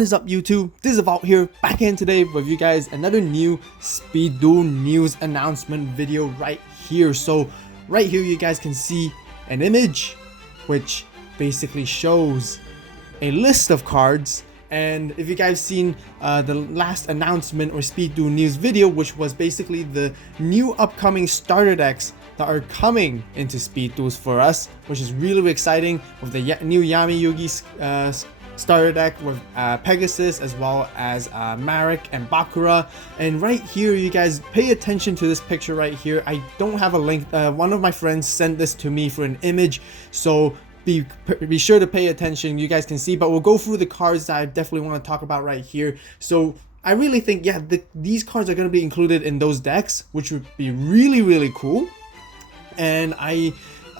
What is up, YouTube? This is AVAULT here, back in today with you guys, another new Speed Duel news announcement video right here. So right here you guys can see an image which basically shows a list of cards. And if you guys seen the last announcement or Speed Duel news video, which was basically the new upcoming starter decks that are coming into Speed Duels for us, which is really exciting, with the new Yami Yugi starter deck with Pegasus, as well as Marek and Bakura. And right here you guys pay attention to this picture right here. I don't have a link. One of my friends sent this to me for an image, so be sure to pay attention. You guys can see, but we'll go through the cards that I definitely want to talk about right here. So I really think, yeah, these cards are going to be included in those decks, which would be really cool. And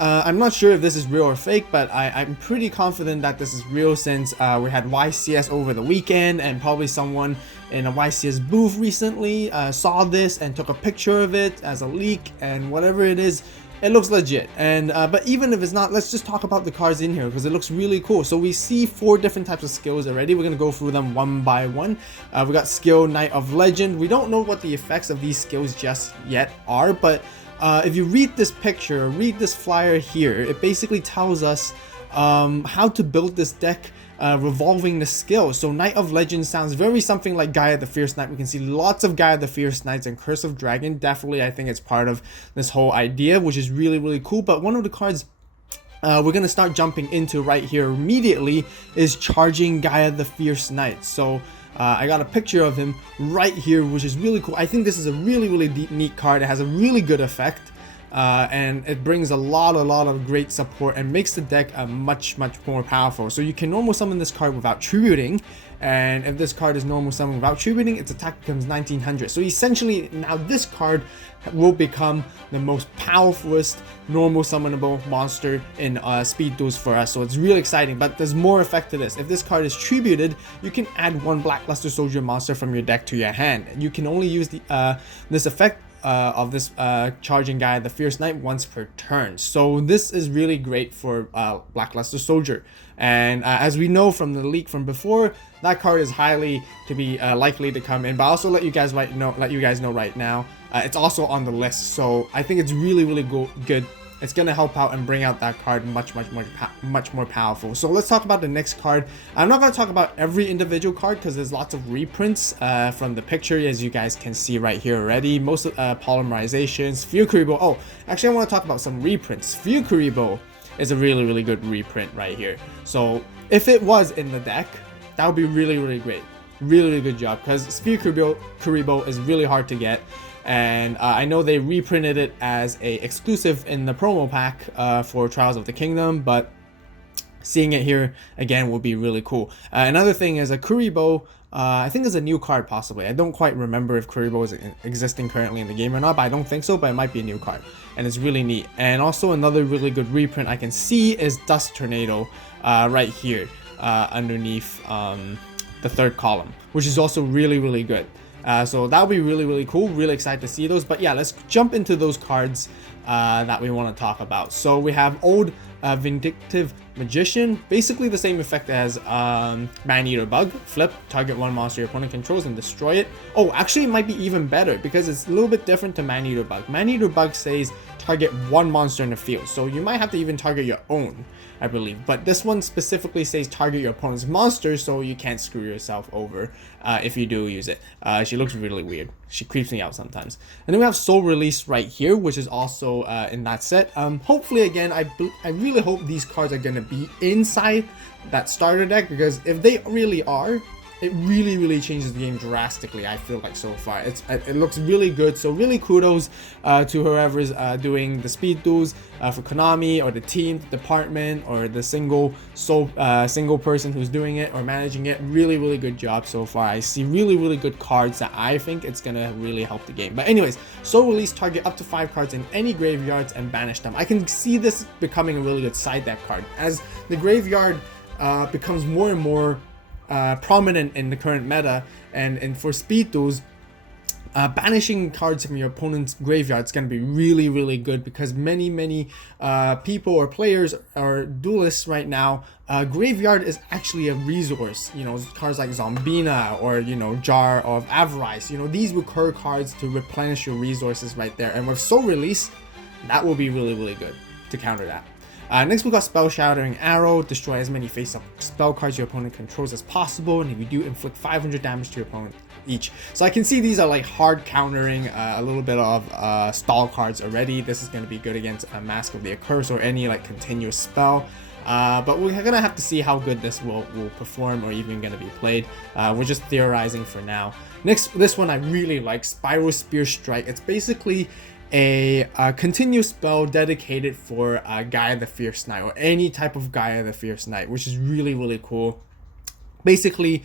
I'm not sure if this is real or fake, but I'm pretty confident that this is real, since we had YCS over the weekend, and probably someone in a YCS booth recently saw this and took a picture of it as a leak, and whatever it is, it looks legit. And but even if it's not, let's just talk about the cards in here, because it looks really cool. So we see 4 different types of skills already. We're gonna go through them one by one. We got skill Knight of Legend. We don't know what the effects of these skills just yet are, but if you read this picture, read this flyer here, it basically tells us how to build this deck revolving the skills. So Knight of Legend sounds very something like Gaia the Fierce Knight. We can see lots of Gaia the Fierce Knights and Curse of Dragon. Definitely, I think it's part of this whole idea, which is really cool. But one of the cards we're going to start jumping into right here immediately is Charging Gaia the Fierce Knight. So I got a picture of him right here, which is really cool. I think this is a really neat card. It has a really good effect, and it brings a lot of great support and makes the deck much more powerful. So you can normal summon this card without tributing, and if this card is normal summon without tributing, its attack becomes 1900. So essentially now this card will become the most powerfulest normal summonable monster in Speed Duels for us. So it's really exciting, but there's more effect to this. If this card is tributed, you can add 1 Blackluster Soldier monster from your deck to your hand. You can only use this effect of this Charging Gaia the Fierce Knight once per turn. So this is really great for Blackluster Soldier. And as we know from the leak from before, that card is highly to be likely to come in. But I'll also let you guys know right now, it's also on the list. So I think it's really good. It's gonna help out and bring out that card much more powerful. So let's talk about the next card. I'm not gonna talk about every individual card because there's lots of reprints from the picture, as you guys can see right here already. Most polymerizations, Fury-Kuribo. Oh, actually, I want to talk about some reprints. Fury-Kuribo is a really good reprint right here. So if it was in the deck, that would be really great. Really good job, because Fury-Kuribo is really hard to get. And I know they reprinted it as a exclusive in the promo pack for Trials of the Kingdom, but seeing it here again will be really cool. Another thing is a Kuribo. I think it's a new card possibly. I don't quite remember if Kuribo is existing currently in the game or not, but I don't think so, but it might be a new card, and it's really neat. And also another really good reprint I can see is Dust Tornado right here underneath the 3rd column, which is also really good. So that'll be really cool. Really excited to see those. But yeah, let's jump into those cards that we want to talk about. So we have Old Vindictive Magician, basically the same effect as Man-Eater Bug. Flip, target 1 monster your opponent controls and destroy it. Oh, actually it might be even better, because it's a little bit different to Man-Eater Bug. Man-Eater Bug says target 1 monster in the field, so you might have to even target your own, I believe. But this one specifically says target your opponent's monster, so you can't screw yourself over if you do use it. She looks really weird. She creeps me out sometimes. And then we have Soul Release right here, which is also in that set. Hopefully, again, I really hope these cards are going to be inside that starter deck, because if they really are, it really changes the game drastically. I feel like so far it looks really good. So really kudos to whoever's doing the Speed Duels for Konami, or the team, the department, or the single person who's doing it or managing it. Really good job so far. I see really good cards that I think it's gonna really help the game. But anyways, Soul Release, target up to 5 cards in any graveyards and banish them. I can see this becoming a really good side deck card as the graveyard becomes more and more prominent in the current meta, and for Speed Duels, banishing cards from your opponent's graveyard is going to be really good, because many people or players or duelists right now, graveyard is actually a resource. You know, cards like Zombina or, you know, Jar of Avarice, you know, these recur cards to replenish your resources right there, and with Soul Release, that will be really good to counter that. Next we got Spell Shattering Arrow. Destroy as many face-up spell cards your opponent controls as possible, and if you do, inflict 500 damage to your opponent each. So I can see these are like hard countering a little bit of stall cards already. This is going to be good against a Mask of the Accursed or any like continuous spell. But we're gonna have to see how good this will perform, or even gonna be played. We're just theorizing for now. Next, this one I really like, Spiral Spear Strike. It's basically a continuous spell dedicated for Gaia the Fierce Knight, or any type of Gaia the Fierce Knight, which is really cool. Basically,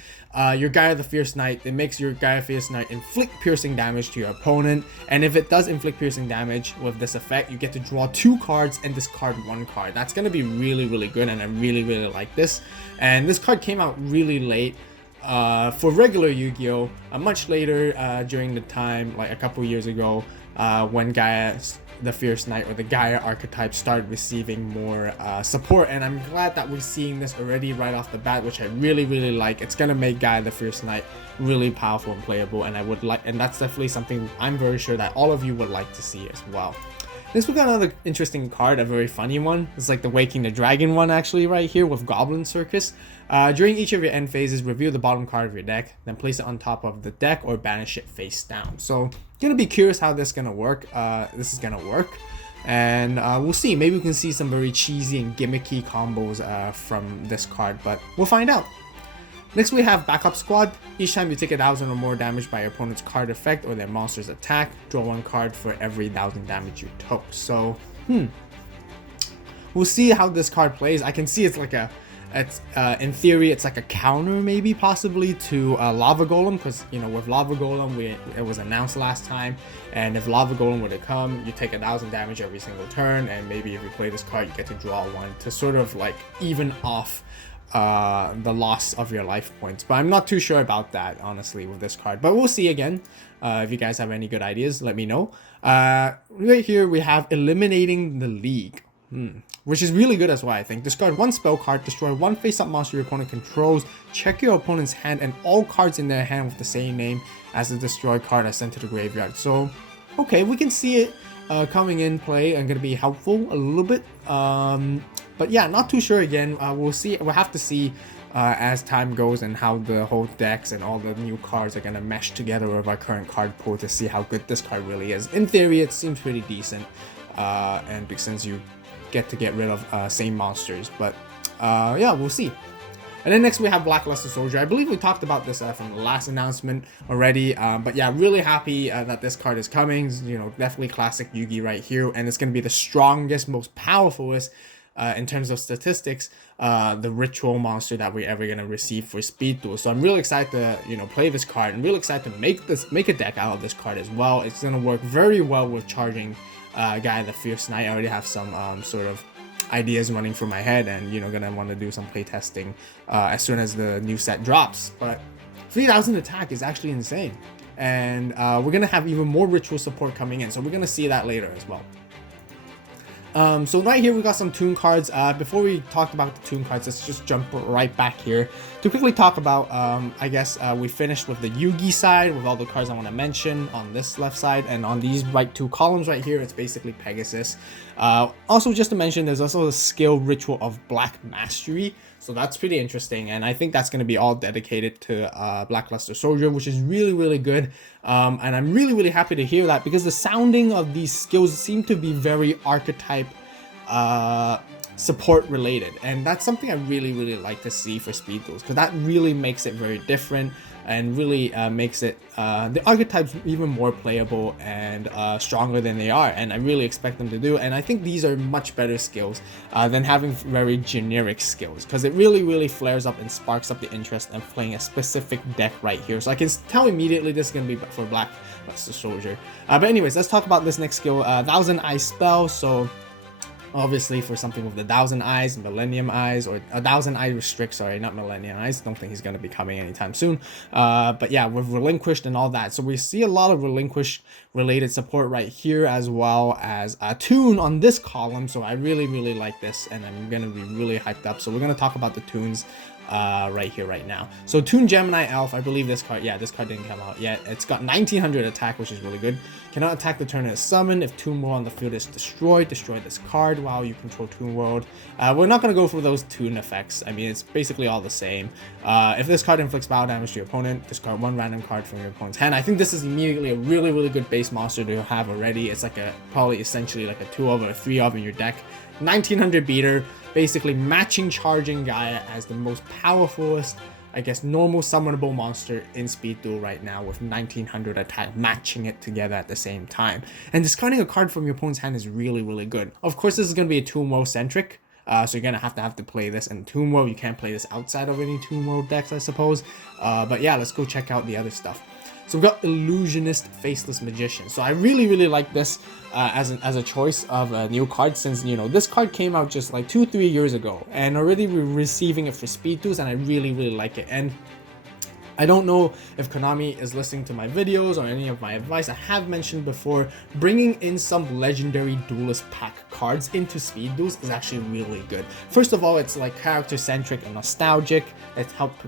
your Gaia the Fierce Knight, it makes your Gaia Fierce Knight inflict piercing damage to your opponent, and if it does inflict piercing damage with this effect, you get to draw 2 cards and discard 1 card. That's gonna be really good, and I really like this. And this card came out really late for regular Yu-Gi-Oh, much later during the time, like a couple years ago, when Gaia the Fierce Knight or the Gaia archetype started receiving more support, and I'm glad that we're seeing this already right off the bat, which I really like. It's gonna make Gaia the Fierce Knight really powerful and playable, and and that's definitely something I'm very sure that all of you would like to see as well. Next we got another interesting card, a very funny one. It's like the Waking the Dragon one actually right here with Goblin Circus. During each of your end phases, reveal the bottom card of your deck, then place it on top of the deck or banish it face down. So gonna be curious how this is gonna work. And we'll see. Maybe we can see some very cheesy and gimmicky combos from this card, but we'll find out. Next we have Backup Squad. Each time you take 1,000 or more damage by your opponent's card effect or their monster's attack, draw 1 card for every 1,000 damage you took. So, we'll see how this card plays. I can see it's like in theory, it's like a counter maybe possibly to Lava Golem, because, you know, with Lava Golem, it was announced last time, and if Lava Golem were to come, you take 1,000 damage every single turn, and maybe if you play this card, you get to draw 1 to sort of like even off the loss of your life points. But I'm not too sure about that, honestly, with this card, but we'll see again. If you guys have any good ideas, let me know. Right here we have Eliminating the League, which is really good as well. I think discard 1 spell card, destroy 1 face-up monster your opponent controls, check your opponent's hand, and all cards in their hand with the same name as the destroyed card are sent to the graveyard. So okay, we can see it coming in play and gonna be helpful a little bit. But yeah, not too sure again. We'll see. We'll have to see as time goes and how the whole decks and all the new cards are gonna mesh together with our current card pool to see how good this card really is. In theory, it seems pretty decent, and since you get rid of same monsters, but yeah, we'll see. And then next we have Blackluster Soldier. I believe we talked about this from the last announcement already, but yeah, really happy that this card is coming. You know, definitely classic Yu-Gi right here, and it's gonna be the strongest, most powerfulest in terms of statistics, the ritual monster that we're ever gonna receive for Speed Duel. So I'm really excited to, you know, play this card, and really excited to make a deck out of this card as well. It's gonna work very well with charging Gaia the Fierce Knight. I already have some sort of ideas running through my head, and, you know, gonna want to do some playtesting as soon as the new set drops. But 3,000 attack is actually insane, and we're gonna have even more ritual support coming in, so we're gonna see that later as well. So right here we got some toon cards. Before we talk about the toon cards, let's just jump right back here to quickly talk about, I guess we finished with the Yu-Gi side with all the cards I want to mention on this left side, and on these right 2 columns right here, it's basically Pegasus. Also, just to mention, there's also a skill ritual of Black Mastery, so that's pretty interesting, and I think that's going to be all dedicated to Blackluster Soldier, which is really good. And I'm really happy to hear that, because the sounding of these skills seem to be very archetype support related, and that's something I really like to see for Speed Duels, because that really makes it very different and really makes it the archetypes even more playable and stronger than they are, and I really expect them to do. And I think these are much better skills than having very generic skills, because it really flares up and sparks up the interest of playing a specific deck right here. So I can tell immediately this is going to be for Blackluster Soldier. But anyways, let's talk about this next skill, 1000 Eye Spell. So Obviously, for something with 1,000 eyes, Millennium eyes, or 1,000 eye restrict, sorry, not Millennium eyes. Don't think he's going to be coming anytime soon. But yeah, with relinquished and all that. So we see a lot of relinquished related support right here, as well as a tune on this column. So I really, really like this, and I'm going to be really hyped up. So we're going to talk about the tunes right here, right now. So Toon Gemini Elf, I believe this card, yeah, this card didn't come out yet. It's got 1900 attack, which is really good. Cannot attack the turn it is summoned. If Toon World on the field is destroyed, destroy this card while you control Toon World. We're not going to go through those Toon effects. I mean, it's basically all the same. If this card inflicts battle damage to your opponent, discard one random card from your opponent's hand. I think this is immediately a really, really good base monster to have already. It's like probably essentially like a 2 of or a 3 of in your deck. 1900 beater, basically matching charging Gaia as the most powerfulest, I guess, normal summonable monster in Speed Duel right now, with 1900 attack, matching it together at the same time. And discarding a card from your opponent's hand is really, really good. Of course, this is going to be a Toon World centric. So you're gonna have to play this in Toon World. You can't play this outside of any Toon World decks, I suppose. But yeah, let's go check out the other stuff. So we've got Illusionist, Faceless Magician. So I really, really like this as a choice of a new card, since, you know, this card came out just like 2-3 years ago, and already we're receiving it for Speed Duels, and I really, really like it. And I don't know if Konami is listening to my videos or any of my advice. I have mentioned before, bringing in some legendary duelist pack cards into Speed Duels is actually really good. First of all, it's like character centric and nostalgic. It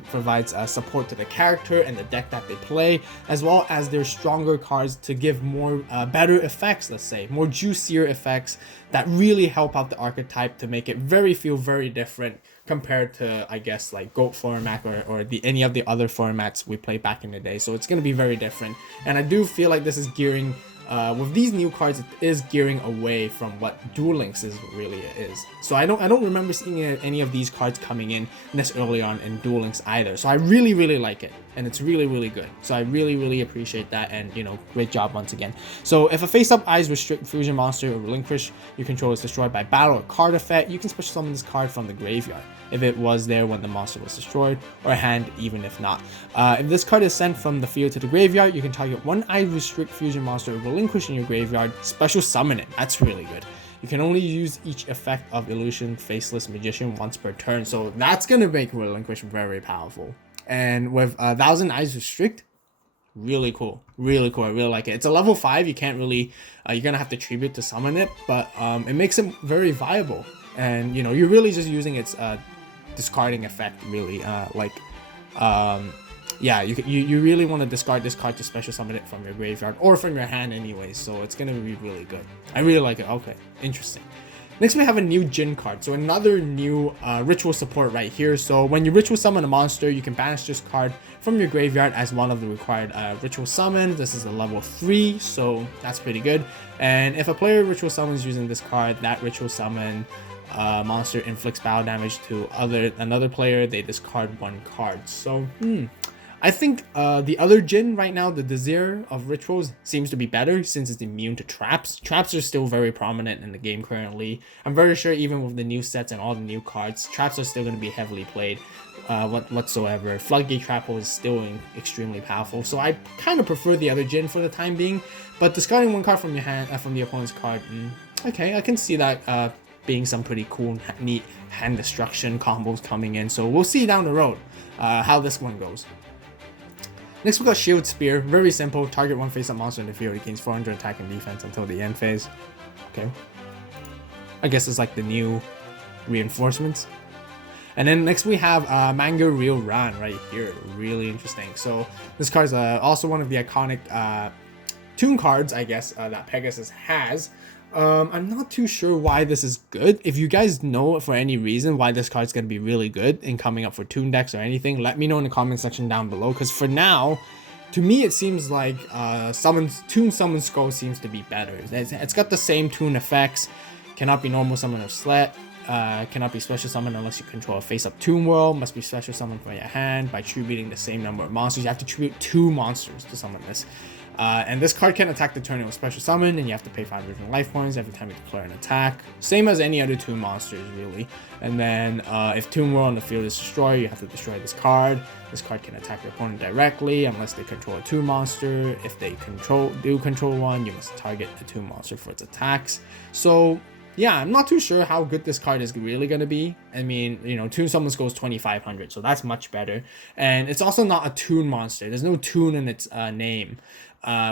provides support to the character and the deck that they play, as well as their stronger cards to give more better effects, let's say, more juicier effects that really help out the archetype to make it feel very different compared to, I guess, like GOAT format or any of the other formats we played back in the day. So it's going to be very different. And I do feel like this is gearing, with these new cards, it is gearing away from what Dueling really is. So I don't remember seeing any of these cards coming in this early on in Dueling either. So I really, really like it. And it's really, really good. So I really, really appreciate that. And, you know, great job once again. So if a face-up eyes restrict fusion monster or relinquish you control is destroyed by battle or card effect, you can special summon this card from the graveyard if it was there when the monster was destroyed, or hand even if not. If this card is sent from the field to the graveyard, you can target one eye restrict fusion monster or relinquish in your graveyard, special summon it. That's really good. You can only use each effect of Illusion Faceless Magician once per turn, so that's gonna make relinquish very powerful. And with 1,000 eyes restrict, really cool, really cool. I really like it. It's a level 5. You can't really, you're gonna have to tribute to summon it, but it makes it very viable. And you know, you're really just using its discarding effect, really. Yeah, you really want to discard this card to special summon it from your graveyard or from your hand anyways. So it's gonna be really good. I really like it. Okay, interesting. Next, we have a new Jin card. So another new ritual support right here. So when you ritual summon a monster, you can banish this card from your graveyard as one of the required ritual summons. This is a level 3, so that's pretty good. And if a player ritual summons using this card, that ritual summon monster inflicts battle damage to another player, they discard one card. So I think the other Jin right now, the Desire of Rituals, seems to be better since it's immune to traps. Traps are still very prominent in the game currently. I'm very sure even with the new sets and all the new cards, traps are still going to be heavily played whatsoever. Floodgate Trap is still extremely powerful, so I kind of prefer the other Jin for the time being. But discarding one card from your hand, from the opponent's card, okay, I can see that being some pretty cool, neat hand destruction combos coming in. So we'll see down the road how this one goes. Next, we got Shield Spear. Very simple. Target one face-up monster in the field. It gains 400 attack and defense until the end phase. Okay. I guess it's like the new reinforcements. And then next we have Manga Real Ran right here. Really interesting. So this card is also one of the iconic Toon cards, I guess, that Pegasus has. I'm not too sure why this is good. If you guys know for any reason why this card's gonna be really good in coming up for Toon decks or anything, let me know in the comment section down below. Because for now, to me, it seems like Toon Summon Skull seems to be better. It's got the same Toon effects. Cannot be normal summon or Slet. Cannot be special summon unless you control a face-up Toon World. Must be special summon from your hand by tributing the same number of monsters. You have to tribute 2 monsters to summon this. And this card can attack the turn with special summon, and you have to pay 5 original life points every time you declare an attack. Same as any other Toon monsters, really. And then if Toon World on the field is destroyed, you have to destroy this card. This card can attack your opponent directly unless they control a Toon monster. If they do control one, you must target the Toon monster for its attacks. So yeah, I'm not too sure how good this card is really going to be. I mean, you know, Toon Summons goes 2,500, so that's much better. And it's also not a Toon monster. There's no Toon in its name,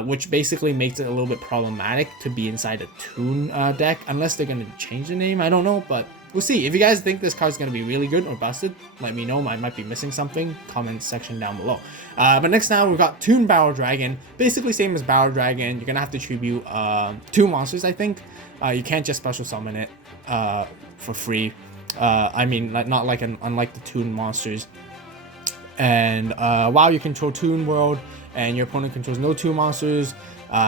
which basically makes it a little bit problematic to be inside a Toon deck, unless they're going to change the name. I don't know, but we'll see. If you guys think this card's going to be really good or busted, let me know. I might be missing something. Comment section down below. But next now, we've got Toon Barrel Dragon. Basically same as Barrel Dragon. You're going to have to tribute 2 monsters, I think. You can't just special summon it for free. I mean, not like unlike the Toon monsters. And while you control Toon World and your opponent controls no Toon monsters,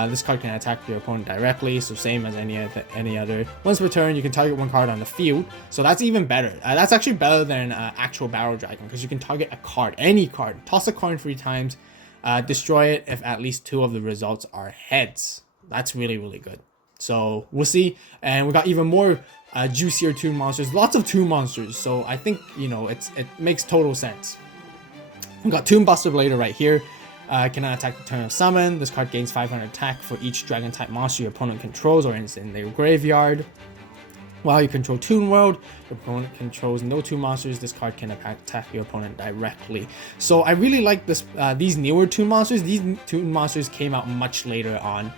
this card can attack your opponent directly, so same as any other. Once per turn, you can target 1 card on the field, so that's even better. That's actually better than actual Barrel Dragon, because you can target a card, any card, toss a coin 3 times, destroy it if at least 2 of the results are heads. That's really, really good. So we'll see. And we got even more juicier Toon monsters, lots of Toon monsters, so I think, you know, it makes total sense. We got Toon Buster Blader right here. Cannot attack the turn of summon. This card gains 500 attack for each dragon type monster your opponent controls or is in their graveyard. While you control Toon World, your opponent controls no Toon monsters. This card can attack your opponent directly. So I really like this. These newer Toon monsters. These Toon monsters came out much later on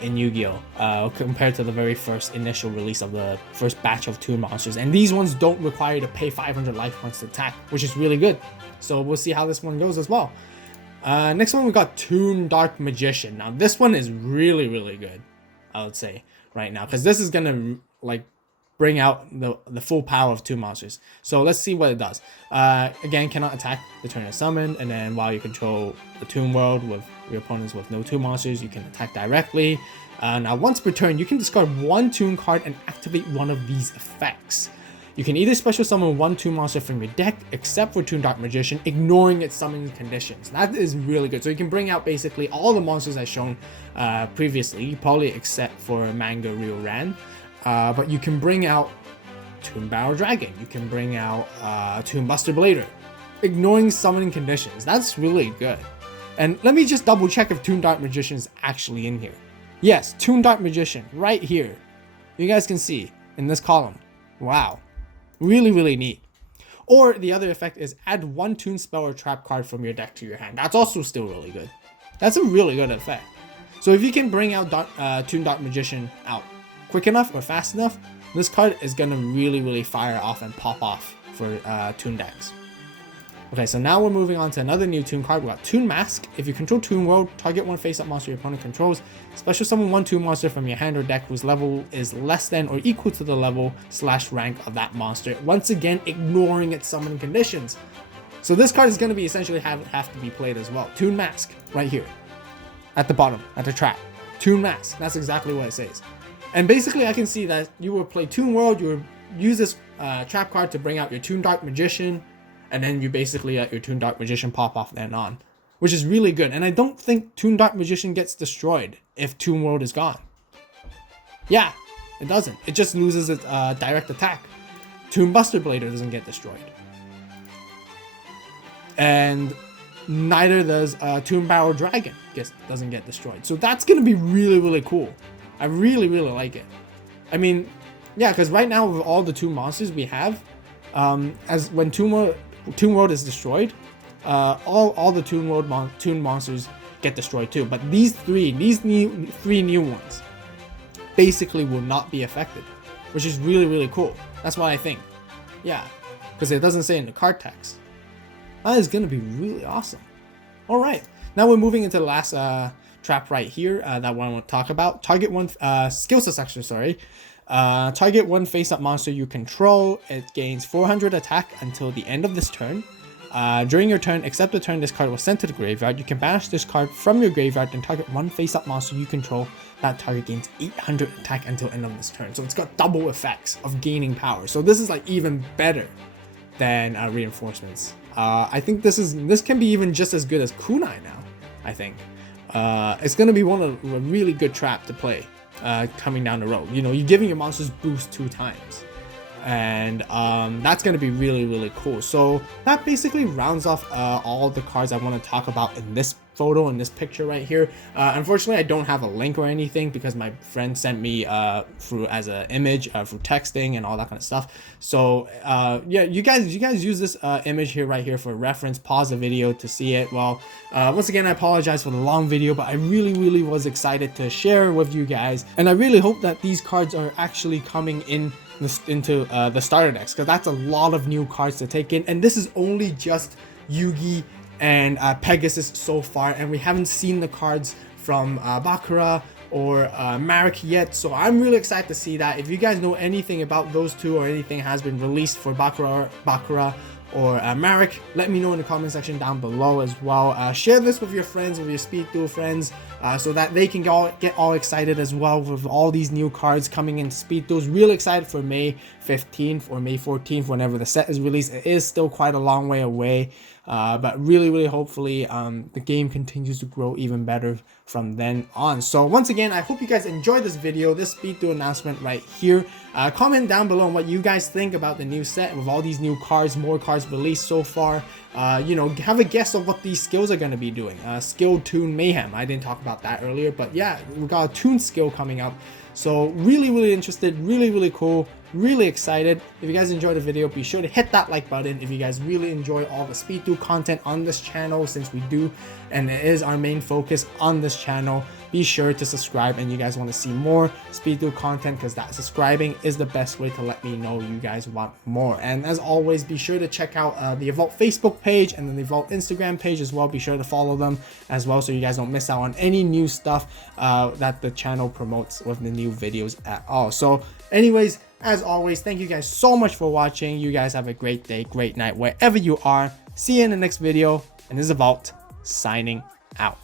in Yu-Gi-Oh compared to the very first initial release of the first batch of Toon monsters, and these ones don't require you to pay 500 life points to attack, which is really good. So we'll see how this one goes as well. Next one, we got Toon Dark Magician. Now this one is really, really good, I would say right now, because this is gonna like bring out the full power of Toon monsters. So let's see what it does. Again, cannot attack the turn of summon, and then while you control the Toon World with your opponents with no Toon monsters, you can attack directly. Now once per turn, you can discard 1 Toon card and activate one of these effects. You can either special summon 1 Toon monster from your deck, except for Toon Dark Magician, ignoring its summoning conditions. That is really good. So you can bring out basically all the monsters I've shown previously, probably except for Manga Rio Ran. But you can bring out Toon Barrel Dragon. You can bring out Toon Buster Blader, ignoring summoning conditions. That's really good. And let me just double check if Toon Dark Magician is actually in here. Yes, Toon Dark Magician right here. You guys can see in this column. Wow. Really, really neat. Or the other effect is add 1 Toon spell or trap card from your deck to your hand. That's also still really good. That's a really good effect. So if you can bring out Toon Dark Magician out quick enough or fast enough, this card is going to really, really fire off and pop off for Toon decks. Okay, so now we're moving on to another new Toon card. We got Toon Mask. If you control Toon World, target 1 face-up monster your opponent controls. Special summon 1 Toon monster from your hand or deck whose level is less than or equal to the level/rank of that monster. Once again, ignoring its summoning conditions. So this card is going to be essentially have to be played as well. Toon Mask, right here. At the bottom, at the trap. Toon Mask, that's exactly what it says. And basically, I can see that you will play Toon World, you will use this trap card to bring out your Toon Dark Magician, and then you basically let your Toon Dark Magician pop off then on, which is really good. And I don't think Toon Dark Magician gets destroyed if Toon World is gone. Yeah, it doesn't. It just loses its direct attack. Toon Buster Blader doesn't get destroyed. And neither does Toon Barrel Dragon doesn't get destroyed. So that's going to be really, really cool. I really, really like it. I mean, yeah, because right now with all the Toon monsters we have, as when Toon World is destroyed, all the Toon monsters get destroyed too. But these three new ones basically will not be affected, which is really, really cool. That's what I think. Yeah, because it doesn't say in the card text. That is going to be really awesome. All right, now we're moving into the last trap right here that I want to talk about. Target 1 skill set section. Sorry. Target 1 face-up monster you control. It gains 400 attack until the end of this turn. During your turn, except the turn this card was sent to the graveyard, you can banish this card from your graveyard and target 1 face-up monster you control. That target gains 800 attack until end of this turn. So it's got double effects of gaining power. So this is like even better than reinforcements. I think this can be even just as good as Kunai now. I think it's gonna be a really good trap to play. Coming down the road, you know, you're giving your monsters boost 2 times, and that's going to be really, really cool. So that basically rounds off all the cards I want to talk about in this photo in this picture right here. Unfortunately, I don't have a link or anything because my friend sent me through as an image through texting and all that kind of stuff. So yeah, you guys use this image here right here for reference. Pause the video to see it. Well, once again, I apologize for the long video, but I really was excited to share with you guys, and I really hope that these cards are actually coming into the starter decks, because that's a lot of new cards to take in, and this is only just Yu-Gi and Pegasus so far, and we haven't seen the cards from Baccarat or Marek yet, so I'm really excited to see that. If you guys know anything about those two or anything has been released for Baccarat or Marek, let me know in the comment section down below as well. Share this with your friends, with your Speed Duel friends, so that they can get all excited as well with all these new cards coming in Speed Duels. Really excited for May 15th or May 14th, whenever the set is released. It is still quite a long way away, but really hopefully the game continues to grow even better from then on. So once again, I hope you guys enjoyed this video, this Speed Duel announcement right here. Comment down below on what you guys think about the new set with all these new cards, more cards released so far. You know, have a guess of what these skills are going to be doing. Skill, Tune, Mayhem. I didn't talk about that earlier, but yeah, we got a Tune skill coming up. So really interested, really cool, really excited. If you guys enjoyed the video, be sure to hit that like button. If you guys really enjoy all the Speed Duel content on this channel, since we do, and it is our main focus on this channel, be sure to subscribe. And you guys want to see more Speed Duel content, because that subscribing is the best way to let me know you guys want more. And as always, be sure to check out the AVAULT Facebook page and then the AVAULT Instagram page as well. Be sure to follow them as well, so you guys don't miss out on any new stuff that the channel promotes with the new videos at all. So anyways, as always, thank you guys so much for watching. You guys have a great day, great night, wherever you are. See you in the next video, and this is AVAULT signing out.